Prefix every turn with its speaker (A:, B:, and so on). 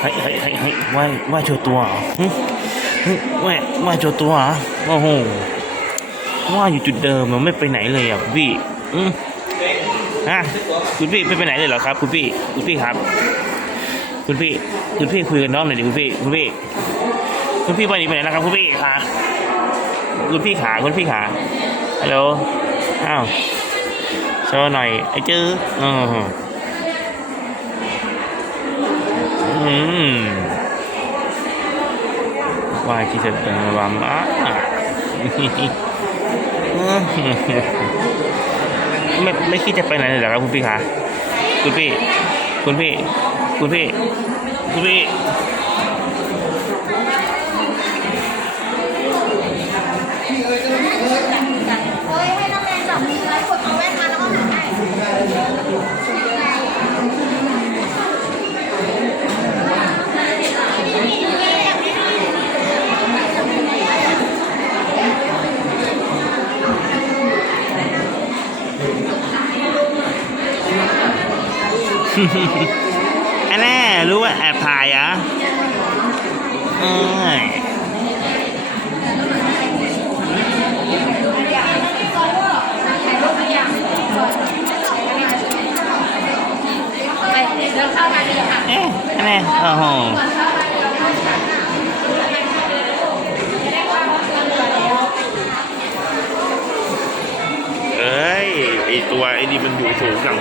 A: เฮ้ยเฮ้ยว่าว่าโชว์ตัวเหรอหึหึว่าว่าโชว์ตัวเหรอโอ้โหว่าอยู่จุดเดิมมันไม่ไปไหนเลยอะคุณพี่อืมฮะคุณพี่ไม่ไปไหนเลยเหรอครับ คุณพี่ คุณพี่ครับ คุณพี่ คุณพี่คุยกับน้องหน่อยดิคุณพี่ คุณพี่ คุณพี่ไปไหนไปไหนนะครับ คุณพี่ขาคุณพี่ขาคุณพี่ขาฮัลโหลอ้าวโชว์หน่อยไอ้จื้ออือ อืมว่าที่จะเป็นวามอะไม่ไม่คิดจะไปไหนเลยเหรอครับคุณพี่คะคุณพี่ คุณพี่ คุณพี่ คุณพี่ อันแน่รู้ว่าแอบถ่ายเหรอะเอ้ย
B: ไปเดินเข้ามาดีค่ะ
A: เอ๊ะอันแน่โอ้โหเอ้ยไอตัวไอ้นี่มันอยู่สูงจัง